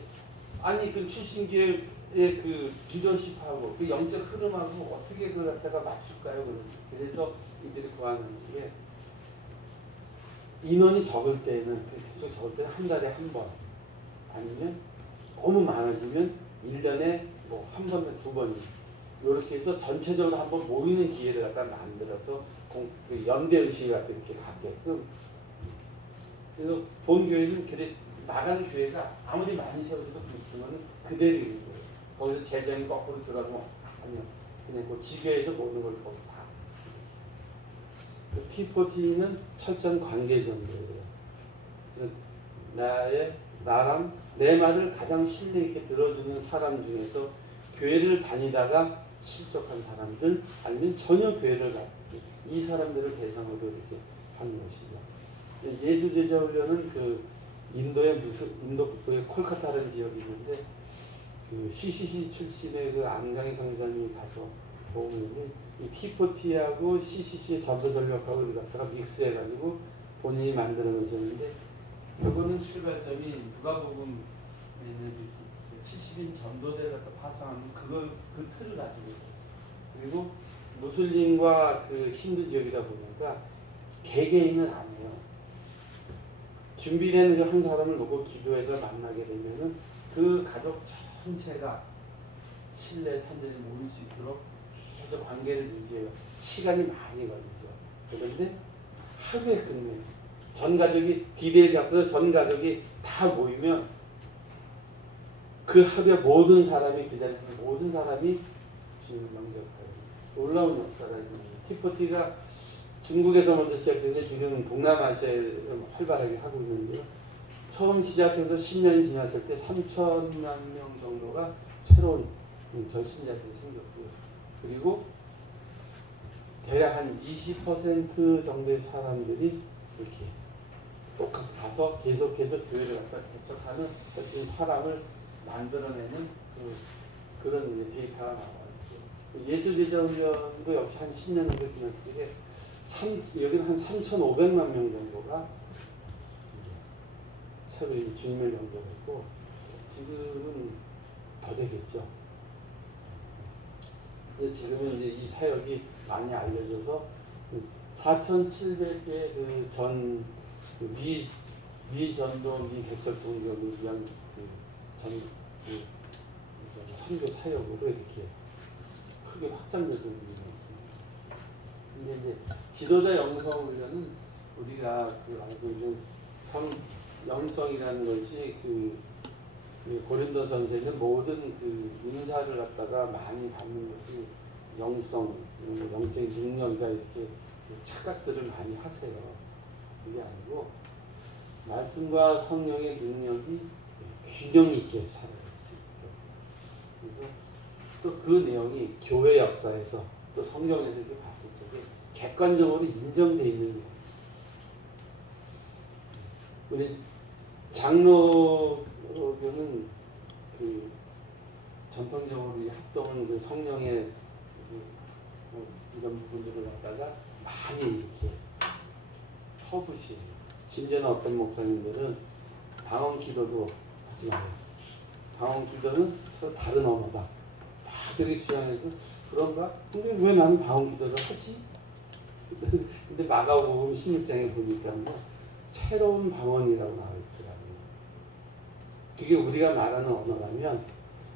그 출신 교회의 그 리더십하고 그 영적 흐름하고 어떻게 그걸 갖다가 맞출까요? 그래서 이들이 구하는 게 인원이 적을 때는 계속 적을 때는 한 달에 한 번 아니면 너무 많아지면 1년에 뭐 한 번이나 두 번이 이렇게 해서 전체적으로 한번 모이는 기회를 갖다 만들어서 그 연대 의식을 갖다 이렇게 갖게끔. 그래서 본 교회는 나가는 교회가 아무리 많이 세워져도 그러면 그대로 있는 거예요. 거기서 재정이 거꾸로 들어가서 아니요 그냥 그 지교에서 모든 걸 거기서 다. 그 T40는 철저한 관계전도예요. 나랑 내 말을 가장 신뢰 있게 들어주는 사람 중에서 교회를 다니다가 실족한 사람들 아니면 전혀 교회를 가 이 사람들을 대상으로 이렇게 하는 것이죠. 예수 제자 훈련은 그 인도의 인도 북부의 콜카타라는 지역이 있는데 그 CCC 출신의 그 안강희 성장님이 가서 보는데 이 P40하고 CCC의 전도 전력하고 이걸 갖다가 믹스해가지고 본인이 만들어 놓으셨는데 그거는 출발점이 누가복음에는 70인 전도대를 갖다 파송하는 그 틀을 가지고 있어요. 그리고 무슬림과 그 힌두 지역이다 보니까 개개인은 아니에요. 준비된 그 한 사람을 놓고 기도해서 만나게 되면은 그 가족 전체가 신뢰 산전이 모일 수 있도록 해서 관계를 유지해요. 시간이 많이 걸리죠. 그런데 하루에 끝내요. 전 가족이 디데이 잡혀서 전 가족이 다 모이면 그 하루에 모든 사람이 그 자리에 모든 사람이 주님을 영접해요. 놀라운 역사가 티포티가 중국에서 먼저 시작돼서 지금 동남아시아에 활발하게 하고 있는데요. 처음 시작해서 10년이 지났을 때 3천만 명 정도가 새로운 결신자들이 생겼고요. 그리고 대략 한 20% 정도의 사람들이 이렇게 똑같이 가서 계속해서 교회를 갖다 개척하는 어떤 사람을 만들어내는 그런 데이터가 나와요. 예수 제자 훈련도 역시 한 10년 정도 지났을 때 여기는 한 3,500만 명 정도가 새로 주님을 영접했고 지금은 더 되겠죠. 지금은 이제 이 사역이 많이 알려져서 4,700개 미전도 미개척 종교를 위한 선교 사역으로 이렇게 크게 확장돼서 있습니다. 근데 이제 지도자 영성 훈련은 우리가 알고 있는 영성이라는 것이 그 고린도 전서에는 모든 그 인사를 갖다가 많이 받는 것이 영성, 영적인 능력이다 이렇게 착각들을 많이 하세요. 그게 아니고 말씀과 성령의 능력이 균형 있게 살아요. 그래서 또 그 내용이 교회 역사에서 또 성경에서 이렇게 봤을 때 객관적으로 인정되어 있는 거예요. 우리 장로교는 그 전통적으로 합동은 그 성령의 이런 부분들을 갖다가 많이 이렇게 허브시 심지어는 어떤 목사님들은 방언 기도도 하지 말아요. 방언 기도는 서로 다른 언어다. 다 그렇게 주장해서 그런가? 근데 왜 나는 방언 기도를 하지? 근데 마가복음 16장에 보니까 뭐 새로운 방언이라고 나와 있더라고요. 그게 우리가 말하는 언어라면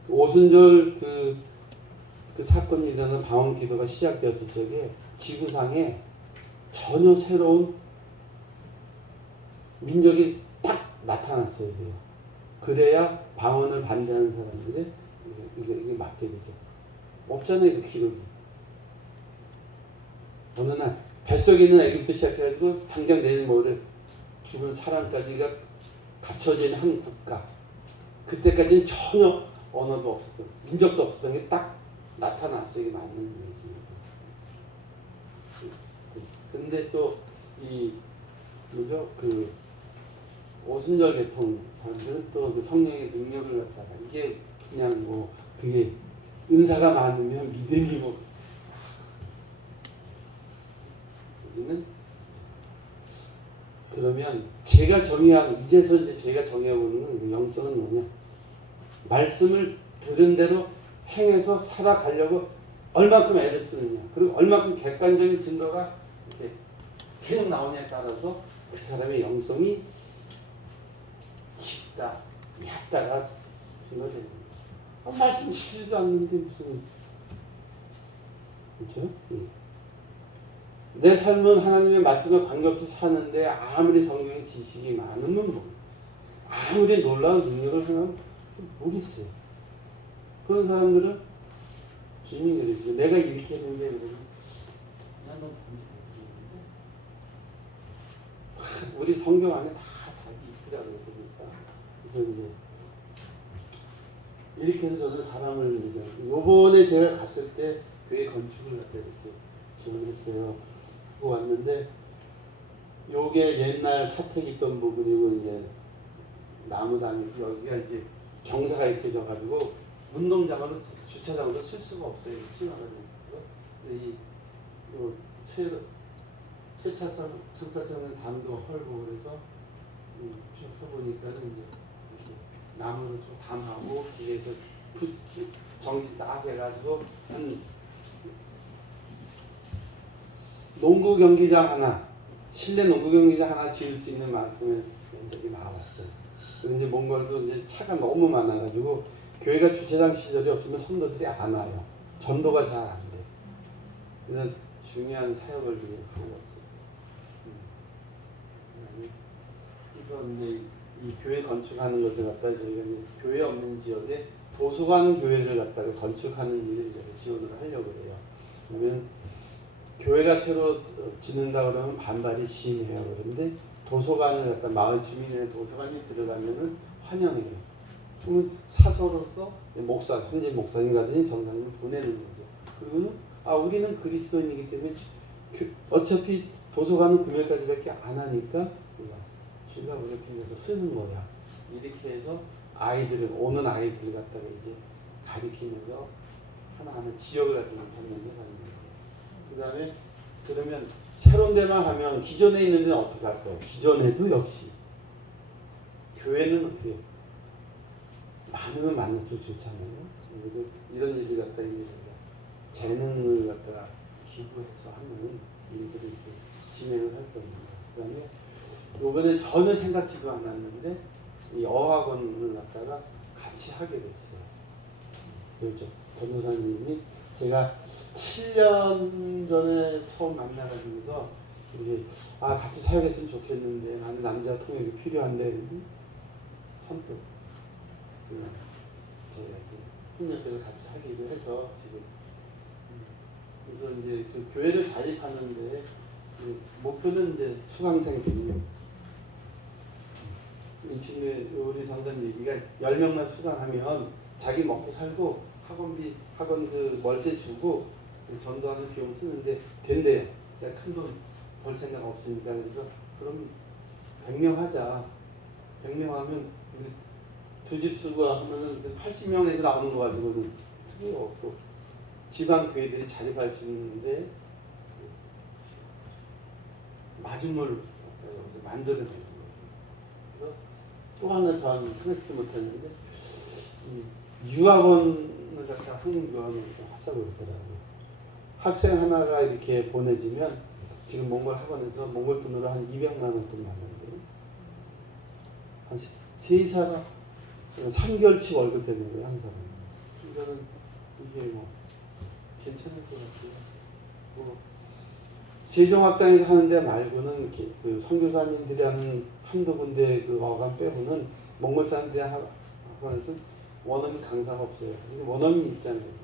오순절 그 사건이 일어나는 방언 기도가 시작되었을 적에 지구상에 전혀 새로운 민족이 딱 나타났어야 돼요. 그래야 방언을 반대하는 사람들이 이게 맞게 되죠. 없잖아요, 그 기록이. 어느 날 뱃속에 있는 애기부터 시작해가지고 당장 내일 모레 죽을 사람까지가 갖춰져 있는 한 국가. 그때까지는 전혀 언어도 없었던, 민족도 없었던 게 딱 나타났어요. 이게 맞는 얘기예요. 근데 또 그 오순절 계통 사람들은 또 그 성령의 능력을 갖다가 이게 그냥 뭐 그게 은사가 많으면 믿음이 뭐 우리는 그러면 제가 정의하고 이제서 이제 제가 정의해보는 그 영성은 뭐냐? 말씀을 들은 대로 행해서 살아가려고 얼마큼 애를 쓰느냐, 그리고 얼마큼 객관적인 증거가 이제 계속 나오냐에 따라서 그 사람의 영성이 깊다, 얕다가 증거되는 거예요. 말씀 지키지도 않는데 무슨, 그렇죠? 내 삶은 하나님의 말씀에 관계없이 사는데 아무리 성경의 지식이 많으면 모르겠어요. 아무리 놀라운 능력을 행하면 모르겠어요. 그런 사람들은 주님이 그러시죠. 내가 이렇게 했는데 그러면 난 너무 모르겠는데 우리 성경 안에 다 답이 있더라고요. 보니까. 그래서 이제 이렇게 해서 저는 사람을 이제 요번에 제가 갔을 때 교회 건축을 갖다 이렇게 지원했어요. 하고 왔는데 요게 옛날 사택 있던 부분이고 이제 나무단이 여기가 이제 경사가 이렇게 져가지고 운동장으로 주차장으로 쓸 수가 없어요. 치마가 되면서 이 쇠차선 승차선은 담도 헐고 그래서 쭉 해보니까는 이제 이렇게 나무를 좀 담하고 뒤에서 정리 딱 해가지고 한 농구 경기장 하나, 실내 농구 경기장 하나 지을 수 있는 만큼의 면적이 나왔어요. 그런데 몽골도 이제 차가 너무 많아가지고 교회가 주차장 시설이 없으면 성도들이 안 와요. 전도가 잘 안 돼. 그래서 중요한 사역을 하고 있어요. 그래서 이제 이 교회 건축하는 것을 갖다 저희가 이제 교회 없는 지역에 도서관 교회를 갖다가 건축하는 일을 이제 지원을 하려고 해요. 그러면 교회가 새로 짓는다 그러면 반발이 심해요. 그런데 도서관을 갖다 마을 주민의 도서관이 들어가면은 환영해요. 그러면 사서로서 목사, 현재 목사님과든지 정상님 보내는 거죠. 그리고는 우리는 그리스도인이기 때문에 어차피 도서관은 금요일까지밖에 안 하니까 주가 우리 빌려서 쓰는 거야. 이렇게 해서 오는 아이들 갖다가 이제 가리키면서 하나하나 지역을 갖다가 설명해 가는 거예요. 그 다음에 그러면 새로운 데만 하면 기존에 있는 데는 어떻게 할까요? 기존에도 역시 교회는 어떻게 많으면 많을수록 좋잖아요. 이런 일을 갖다 이제 재능을 갖다가 기부해서 하는 일들을 이렇게 진행을 할 겁니다. 그 다음에 이번에 전혀 생각지도 않았는데 이 어학원을 갖다가 같이 하게 됐어요. 그렇죠. 전도사님이 제가 7년 전에 처음 만나가지고서 우리 같이 살겠으면 좋겠는데 나는 남자 통역이 필요한데 선뜻 제가 협력해서 같이 하기로 해서 지금 그래서 이제 그 교회를 자립하는데 목표는 이제 수강생들이요. 이 친구 우리 선생 얘기가 10명만 수강하면 자기 먹고 살고 학원 그 월세 주고 전도하는 비용 쓰는데 된대요. 제가 큰 돈 벌 생각 없으니까 그래서 그럼 100명 하자. 100명 하면 두 집 쓰고 하면은 80명에서 나오는 거 가지고는 필요 없고 지방 교회들이 자립할 수 있는데 마중물 여기서 만들어내는 거예요. 그래서 또 하나 저는 생각지 못했는데 유학원을 갖다 한국교환을 하자고 그러더라고요. 학생 하나가 이렇게 보내지면 지금 몽골 학원에서 몽골 돈으로 한 200만 원 돈 나는데 한 3사람 3개월치 월급 되는 거예요, 한 사람. 이거는 이게 뭐 괜찮을 것 같아요. 뭐 세종학당에서 하는 데 말고는 그 선교사님들이 하는 한두 군데 그 어감 빼고는 몽골 사람들이 학원에서 원어민 강사가 없어요. 근데 원어민이 있잖아요.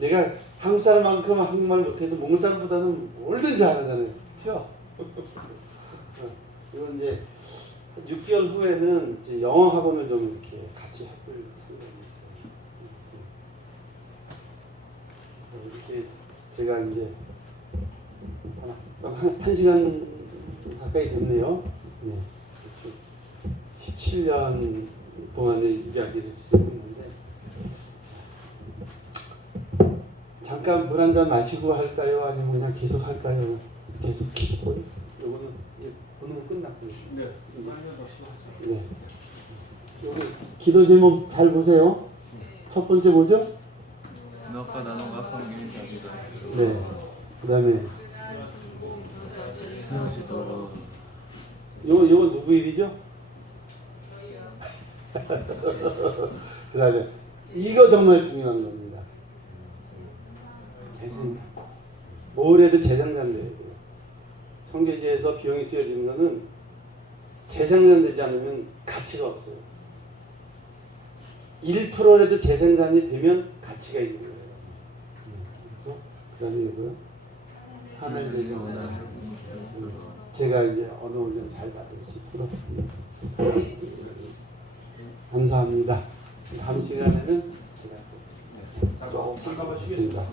내가 한국 사람만큼 한국말 못해도 몽골 사람보다는 얼른 잘하잖아요. 그렇죠? 이건 이제 6개월 후에는 이제 영어 학원을 좀 이렇게 같이 해볼 생각이 있어요. 이렇게 제가 이제 한 시간 가까이 됐네요. 네. 17년 동안의 이야기를 했는데 잠깐 물 한 잔 마시고 할까요? 아니면 그냥 계속 할까요? 계속 이거는 이제 보는 거 끝났고요. 네. 네. 여기 기도 제목 잘 보세요. 첫 번째 뭐죠? 너가 나눠가 성인자리다. 네. 그다음에 세우시도록. 요거 누구 일이죠? 그다음에 이거 정말 중요한 겁니다. 재생산. 뭘 해도 재생산돼야 돼요. 성교지에서 비용이 쓰여지는 거는 재생산되지 않으면 가치가 없어요. 1%라도 재생산이 되면 가치가 있는 거예요. 그 다음에 이거요. 하늘 대정하다. 제가 이제 어느 정도 잘 받을 수 있도록 감사합니다. 다음 시간에는 제가 잠깐만 쉬겠습니다.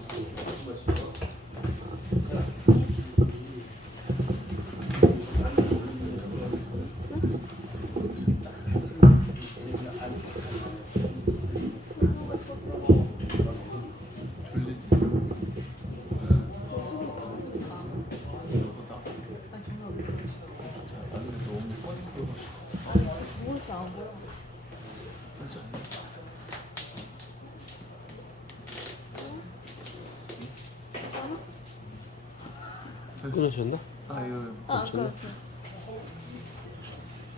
졸리지? 이거보다. 나는 너무 뻔뻔해가지고. 모르겠어 안 보여. 진짜. 끊으셨나? 아 이거 아, 그렇지.